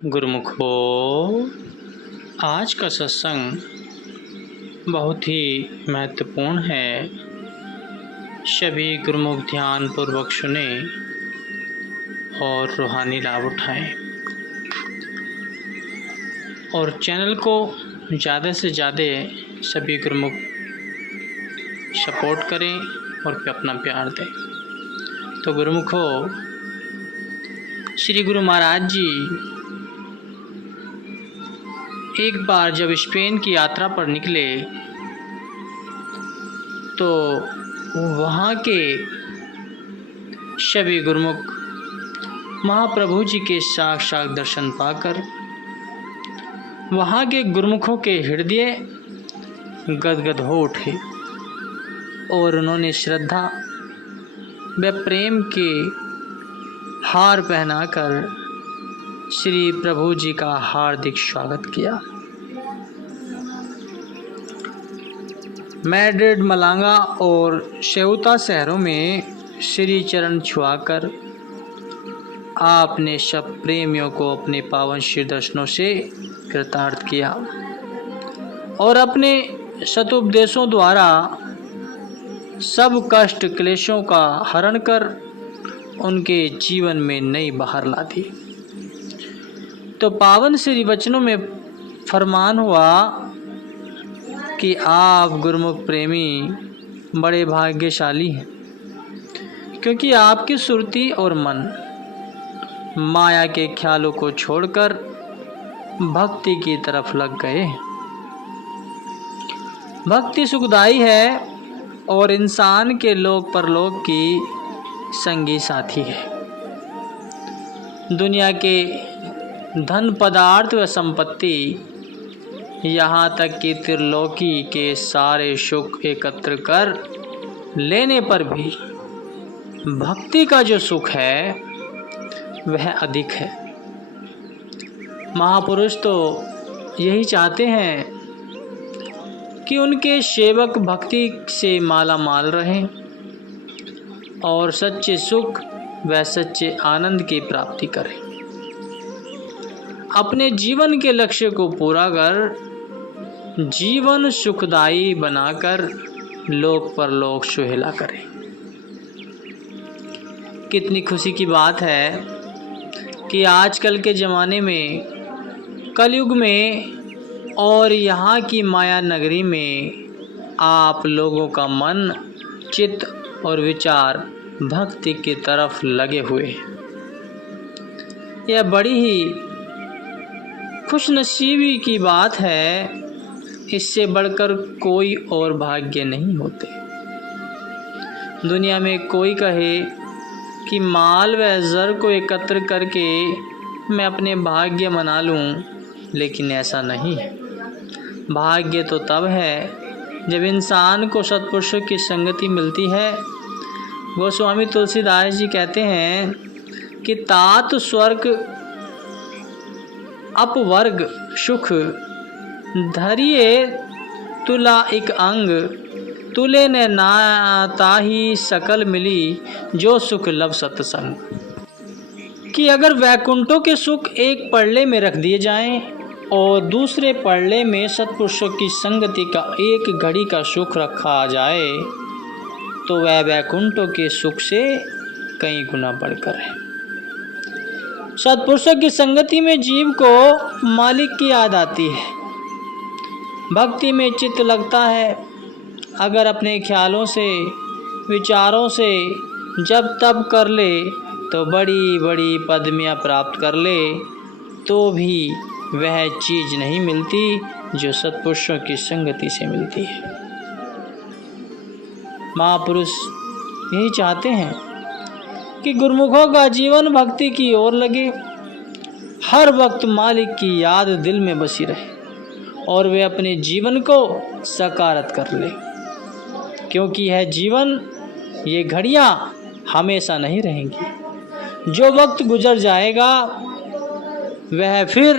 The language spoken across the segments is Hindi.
गुरुमुखो, आज का सत्संग बहुत ही महत्वपूर्ण है। सभी गुरुमुख ध्यान पूर्वक सुने और रूहानी लाभ उठाएं और चैनल को ज़्यादा से ज़्यादा सभी गुरुमुख सपोर्ट करें और अपना प्यार दें। तो गुरुमुखो, श्री गुरु महाराज जी एक बार जब स्पेन की यात्रा पर निकले तो वहाँ के सभी गुरुमुख महाप्रभु जी के साक्षात दर्शन पाकर वहाँ के गुरुमुखों के हृदय गदगद हो उठे और उन्होंने श्रद्धा व प्रेम के हार पहनाकर श्री प्रभु जी का हार्दिक स्वागत किया। मैड्रिड, मलांगा और सेउता शहरों में श्री चरण छुआकर आपने सब प्रेमियों को अपने पावन श्री दर्शनों से कृतार्थ किया और अपने सतुपदेशों द्वारा सब कष्ट क्लेशों का हरण कर उनके जीवन में नई बहार ला दी। तो पावन श्री वचनों में फरमान हुआ कि आप गुरुमुख प्रेमी बड़े भाग्यशाली हैं, क्योंकि आपकी सुरती और मन माया के ख्यालों को छोड़कर भक्ति की तरफ लग गए। भक्ति सुखदाई है और इंसान के लोक परलोक की संगी साथी है। दुनिया के धन पदार्थ व संपत्ति, यहाँ तक कि त्रिलोकी के सारे सुख एकत्र कर लेने पर भी भक्ति का जो सुख है वह अधिक है। महापुरुष तो यही चाहते हैं कि उनके सेवक भक्ति से माला माल रहें और सच्चे सुख व सच्चे आनंद की प्राप्ति करें। अपने जीवन के लक्ष्य को पूरा कर जीवन सुखदायी बनाकर लोक परलोक सुहेला करें। कितनी खुशी की बात है कि आजकल के ज़माने में, कलयुग में और यहाँ की माया नगरी में आप लोगों का मन, चित्त और विचार भक्ति की तरफ लगे हुए हैं। यह बड़ी ही खुशनसीबी की बात है। इससे बढ़कर कोई और भाग्य नहीं होते। दुनिया में कोई कहे कि माल व ज़र को एकत्र करके मैं अपने भाग्य मना लूं, लेकिन ऐसा नहीं है। भाग्य तो तब है जब इंसान को सत्पुरुषों की संगति मिलती है। गोस्वामी तुलसीदास जी कहते हैं कि तात स्वर्ग अपवर्ग सुख धरिए तुला एक अंग, तुले ने नाताही सकल मिली जो सुख लव सत्संग। कि अगर वैकुंठों के सुख एक पड़ले में रख दिए जाएं और दूसरे पड़ले में सत्पुरुषों की संगति का एक घड़ी का सुख रखा जाए तो वह वैकुंठों के सुख से कई गुना बढ़कर है। सत्पुरुषों की संगति में जीव को मालिक की याद आती है। भक्ति में चित्त लगता है। अगर अपने ख्यालों से, विचारों से जब तब कर ले तो बड़ी बड़ी पदवियाँ प्राप्त कर ले तो भी वह चीज़ नहीं मिलती जो सत्पुरुषों की संगति से मिलती है। महापुरुष यही चाहते हैं कि गुरुमुखों का जीवन भक्ति की ओर लगे, हर वक्त मालिक की याद दिल में बसी रहे और वे अपने जीवन को सकारत कर ले, क्योंकि यह जीवन, ये घड़ियां हमेशा नहीं रहेंगी। जो वक्त गुजर जाएगा वह फिर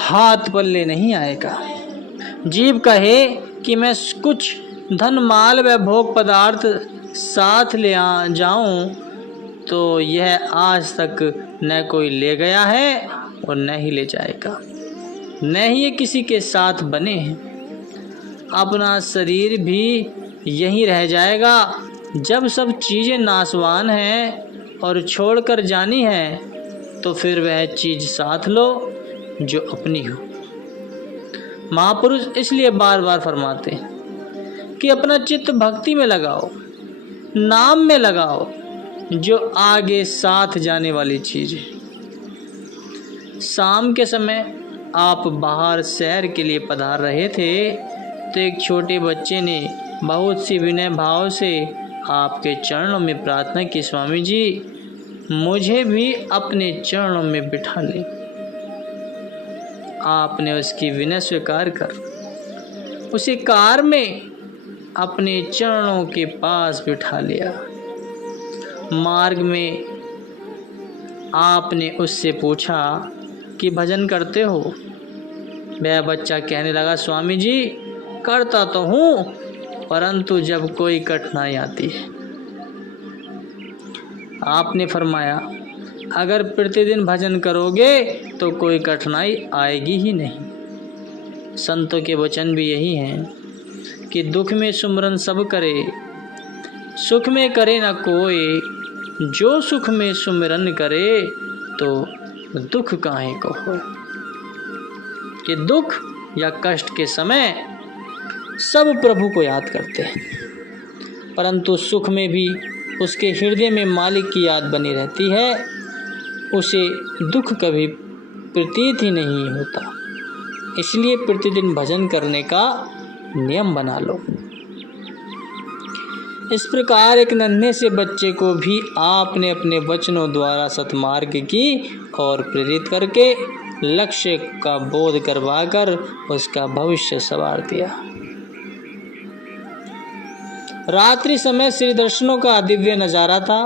हाथ पल्ले नहीं आएगा। जीव कहे कि मैं कुछ धन माल व भोग पदार्थ साथ ले जाऊं तो यह आज तक न कोई ले गया है और न ही ले जाएगा, न ही ये किसी के साथ बने हैं। अपना शरीर भी यहीं रह जाएगा। जब सब चीज़ें नाशवान हैं और छोड़कर जानी है तो फिर वह चीज़ साथ लो जो अपनी हो। महापुरुष इसलिए बार बार फरमाते हैं कि अपना चित्त भक्ति में लगाओ, नाम में लगाओ, जो आगे साथ जाने वाली चीज़ है। शाम के समय आप बाहर सैर के लिए पधार रहे थे तो एक छोटे बच्चे ने बहुत सी विनय भाव से आपके चरणों में प्रार्थना की, स्वामी जी मुझे भी अपने चरणों में बिठा ले। आपने उसकी विनय स्वीकार कर उसे कार में अपने चरणों के पास बिठा लिया। मार्ग में आपने उससे पूछा कि भजन करते हो? वह बच्चा कहने लगा, स्वामी जी करता तो हूँ, परंतु जब कोई कठिनाई आती है। आपने फरमाया अगर प्रतिदिन भजन करोगे तो कोई कठिनाई आएगी ही नहीं। संतों के वचन भी यही हैं कि दुख में सुमरन सब करे, सुख में करे न कोई, जो सुख में सुमिरन करे तो दुख काहे को हो। कि दुख या कष्ट के समय सब प्रभु को याद करते हैं, परंतु सुख में भी उसके हृदय में मालिक की याद बनी रहती है, उसे दुख कभी प्रतीत ही नहीं होता। इसलिए प्रतिदिन भजन करने का नियम बना लो। इस प्रकार एक नन्हे से बच्चे को भी आपने अपने वचनों द्वारा सतमार्ग की और प्रेरित करके लक्ष्य का बोध करवाकर उसका भविष्य संवार दिया। रात्रि समय श्री दर्शनों का दिव्य नजारा था।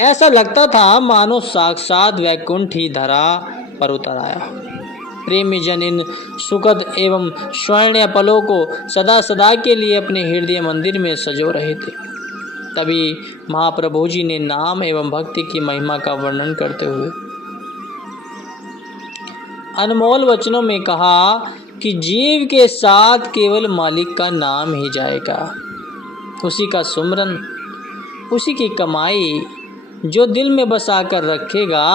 ऐसा लगता था मानो साक्षात वैकुंठ ही धरा पर उतर आया। प्रेमी जन इन सुखद एवं स्वर्णीय पलों को सदा सदा के लिए अपने हृदय मंदिर में सजो रहे थे। तभी महाप्रभु जी ने नाम एवं भक्ति की महिमा का वर्णन करते हुए अनमोल वचनों में कहा कि जीव के साथ केवल मालिक का नाम ही जाएगा, उसी का सुमरन, उसी की कमाई जो दिल में बसा कर रखेगा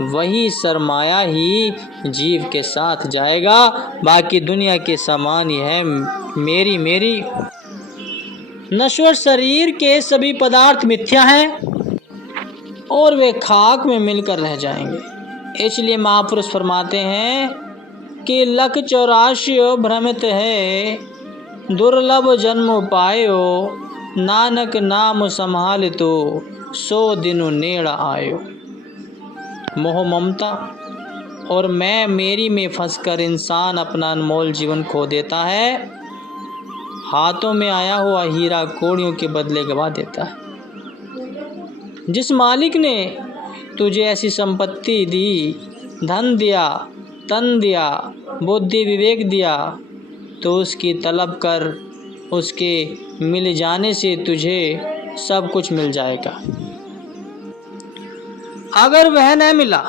वही सरमाया ही जीव के साथ जाएगा। बाकी दुनिया के सामान ही है मेरी मेरी। नश्वर शरीर के सभी पदार्थ मिथ्या हैं और वे खाक में मिलकर रह जाएंगे। इसलिए महापुरुष फरमाते हैं कि लख 84 भ्रमित है, दुर्लभ जन्म पायो, नानक नाम संभाल तो 100 दिनु नेड़ आयो। मोह ममता और मैं मेरी में फंसकर इंसान अपना अनमोल जीवन खो देता है। हाथों में आया हुआ हीरा कौड़ियों के बदले गवा देता है। जिस मालिक ने तुझे ऐसी संपत्ति दी, धन दिया, तन दिया, बुद्धि विवेक दिया, तो उसकी तलब कर, उसके मिल जाने से तुझे सब कुछ मिल जाएगा। अगर वह न मिला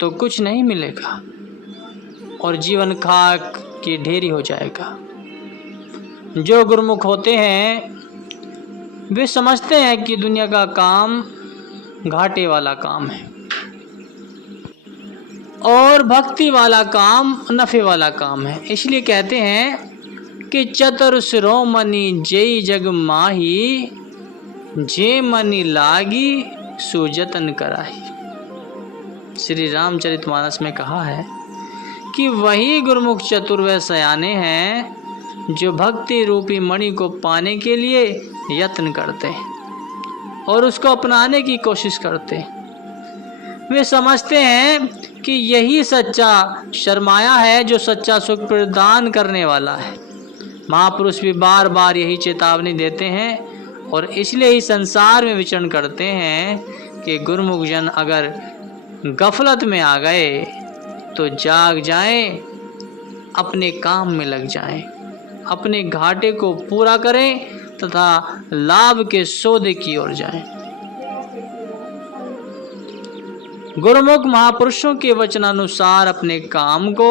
तो कुछ नहीं मिलेगा और जीवन खाक की ढेरी हो जाएगा। जो गुरुमुख होते हैं वे समझते हैं कि दुनिया का काम घाटे वाला काम है और भक्ति वाला काम नफे वाला काम है। इसलिए कहते हैं कि चतुर शिरोमणि जय जग माही, जे मनि लागी सुजतन कराही। श्री रामचरितमानस में कहा है कि वही गुरुमुख चतुर व सयाने हैं जो भक्ति रूपी मणि को पाने के लिए यत्न करते हैं और उसको अपनाने की कोशिश करते हैं। वे समझते हैं कि यही सच्चा शर्माया है जो सच्चा सुख प्रदान करने वाला है। महापुरुष भी बार बार यही चेतावनी देते हैं और इसलिए ही संसार में विचरण करते हैं कि गुरुमुख जन अगर गफलत में आ गए तो जाग जाएं, अपने काम में लग जाएं। अपने घाटे को पूरा करें तथा लाभ के सौदे की ओर जाएं। गुरुमुख महापुरुषों के वचनानुसार अपने काम को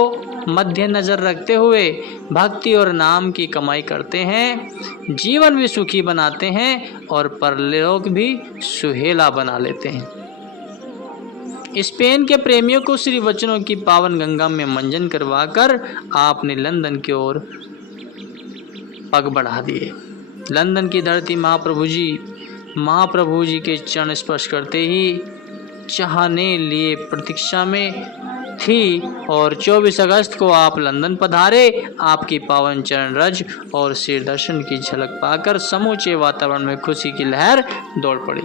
मद्देनजर रखते हुए भक्ति और नाम की कमाई करते हैं, जीवन भी सुखी बनाते हैं और परलोक भी सुहेला बना लेते हैं। स्पेन के प्रेमियों को श्री वचनों की पावन गंगा में मंजन करवाकर आपने लंदन की ओर पग बढ़ा दिए। लंदन की धरती महाप्रभु जी के चरण स्पर्श करते ही चाहने लिए प्रतीक्षा में थी और 24 अगस्त को आप लंदन पधारे। आपकी पावन चरण रज और सिर दर्शन की झलक पाकर समूचे वातावरण में खुशी की लहर दौड़ पड़ी।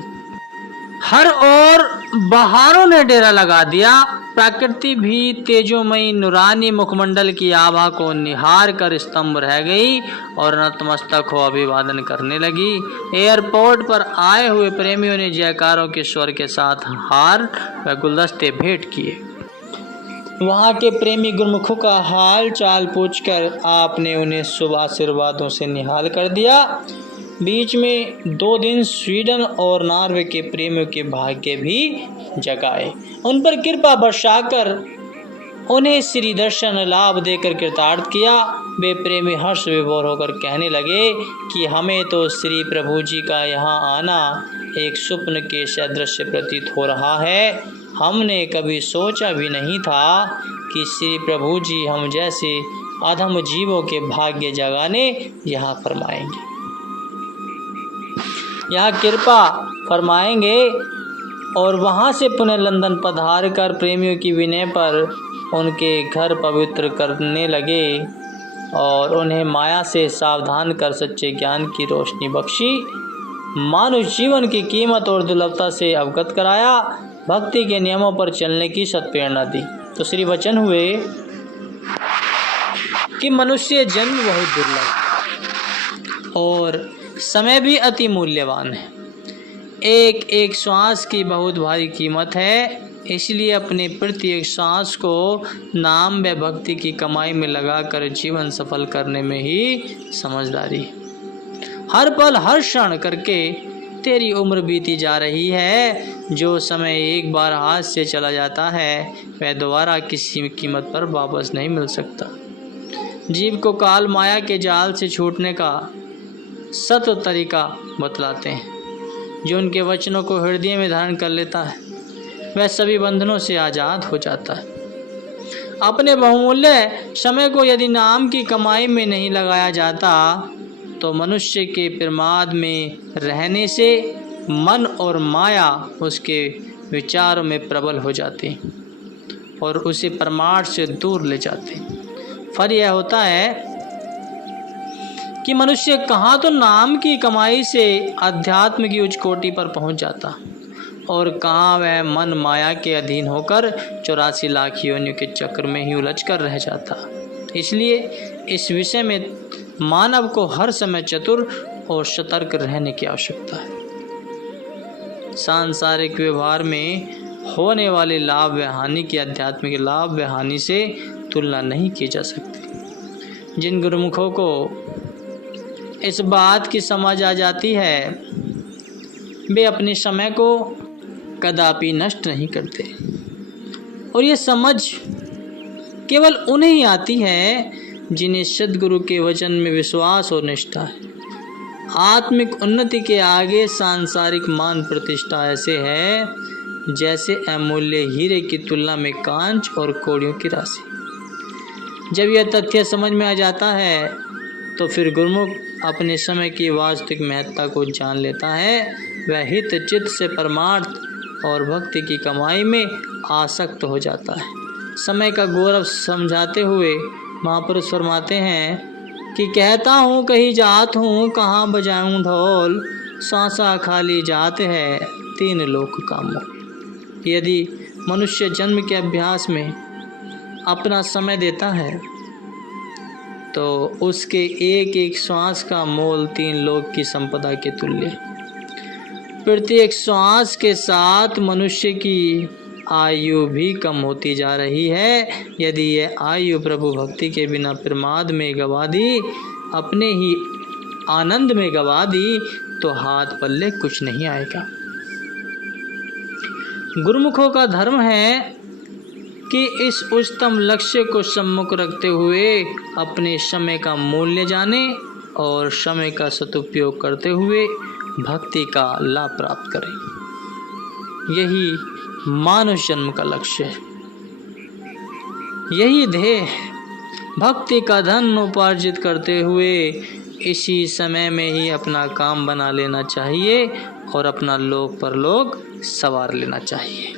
हर ओर बहारों ने डेरा लगा दिया। प्रकृति भी तेजोमयी नूरानी मुखमंडल की आभा को निहार कर स्तंभ रह गई और नतमस्तक हो अभिवादन करने लगी। एयरपोर्ट पर आए हुए प्रेमियों ने जयकारों के स्वर के साथ हार व गुलदस्ते भेंट किए। वहाँ के प्रेमी गुरुमुखों का हाल चाल पूछकर आपने उन्हें शुभ आशीर्वादों से निहाल कर दिया। बीच में 2 दिन स्वीडन और नॉर्वे के प्रेमियों के भाग्य भी जगाए। उन पर कृपा बरसाकर उन्हें श्री दर्शन लाभ देकर कृतार्थ किया। वे प्रेमी हर्ष विभोर होकर कहने लगे कि हमें तो श्री प्रभु जी का यहाँ आना एक स्वप्न के सदृश प्रतीत हो रहा है। हमने कभी सोचा भी नहीं था कि श्री प्रभु जी हम जैसे अधम जीवों के भाग्य जगाने यहाँ फरमाएंगे, यहाँ कृपा फरमाएंगे और वहाँ से पुनः लंदन पधार कर प्रेमियों की विनय पर उनके घर पवित्र करने लगे और उन्हें माया से सावधान कर सच्चे ज्ञान की रोशनी बख्शी, मानुष जीवन की कीमत और दुर्लभता से अवगत कराया, भक्ति के नियमों पर चलने की सत्प्रेरणा दी। तो श्री वचन हुए कि मनुष्य जन्म बहुत दुर्लभ और समय भी अति मूल्यवान है। एक एक श्वास की बहुत भारी कीमत है। इसलिए अपने प्रत्येक श्वास को नाम व भक्ति की कमाई में लगाकर जीवन सफल करने में ही समझदारी। हर पल हर क्षण करके तेरी उम्र बीती जा रही है। जो समय एक बार हाथ से चला जाता है वह दोबारा किसी कीमत पर वापस नहीं मिल सकता। जीव को काल माया के जाल से छूटने का सत तरीका बतलाते हैं। जो उनके वचनों को हृदय में धारण कर लेता है वह सभी बंधनों से आज़ाद हो जाता है। अपने बहुमूल्य समय को यदि नाम की कमाई में नहीं लगाया जाता तो मनुष्य के प्रमाद में रहने से मन और माया उसके विचारों में प्रबल हो जाती और उसे परमार्थ से दूर ले जाते। फल यह होता है कि मनुष्य कहाँ तो नाम की कमाई से अध्यात्म की उच्च कोटि पर पहुँच जाता और कहाँ वह मन माया के अधीन होकर 84 लाख योनियों के चक्र में ही उलझ कर रह जाता। इसलिए इस विषय में मानव को हर समय चतुर और सतर्क रहने की आवश्यकता है। सांसारिक व्यवहार में होने वाले लाभ व हानि की आध्यात्मिक लाभ व हानि से तुलना नहीं की जा सकती। जिन गुरुमुखों को इस बात की समझ आ जाती है वे अपने समय को कदापि नष्ट नहीं करते और ये समझ केवल उन्हें ही आती है जिन्हें सद्गुरु के वचन में विश्वास और निष्ठा है। आत्मिक उन्नति के आगे सांसारिक मान प्रतिष्ठा ऐसे है जैसे अमूल्य हीरे की तुलना में कांच और कौड़ियों की राशि। जब यह तथ्य समझ में आ जाता है तो फिर गुरुमुख अपने समय की वास्तविक महत्ता को जान लेता है। वह हित चित्त से परमार्थ और भक्ति की कमाई में आसक्त हो जाता है। समय का गौरव समझाते हुए महापुरुष फरमाते हैं कि कहता हूँ कहीं जात हूँ, कहाँ बजाऊँ ढोल, सांसा खाली जात है 3 लोक का मोल। यदि मनुष्य जन्म के अभ्यास में अपना समय देता है तो उसके एक एक श्वास का मोल 3 लोक की संपदा के तुल्य। प्रत्येक श्वास के साथ मनुष्य की आयु भी कम होती जा रही है। यदि यह आयु प्रभु भक्ति के बिना प्रमाद में गवा दी अपने ही आनंद में गवा दी तो हाथ पल्ले कुछ नहीं आएगा। गुरुमुखों का धर्म है कि इस उच्चतम लक्ष्य को सम्मुख रखते हुए अपने समय का मूल्य जाने और समय का सदुपयोग करते हुए भक्ति का लाभ प्राप्त करें। यही मानव जन्म का लक्ष्य है, यही ध्येय है। भक्ति का धन उपार्जित करते हुए इसी समय में ही अपना काम बना लेना चाहिए और अपना लोक परलोक सवार लेना चाहिए।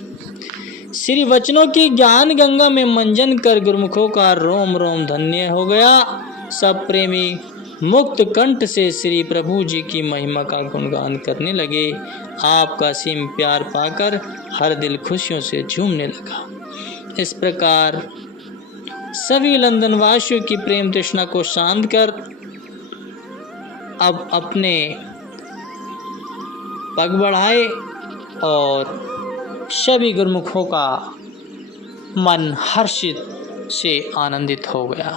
श्री वचनों की ज्ञान गंगा में मंजन कर गुरुमुखों का रोम रोम धन्य हो गया। सब प्रेमी मुक्त कंठ से श्री प्रभु जी की महिमा का गुणगान करने लगे। आपका सीम प्यार पाकर हर दिल खुशियों से झूमने लगा। इस प्रकार सभी लंदन वासियों की प्रेम तृष्णा को शांत कर अब अपने पग बढ़ाए और सभी गुरुमुखों का मन हर्षित से आनंदित हो गया।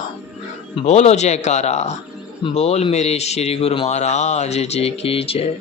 बोलो जयकारा, बोल मेरे श्री गुरु महाराज जी की जय।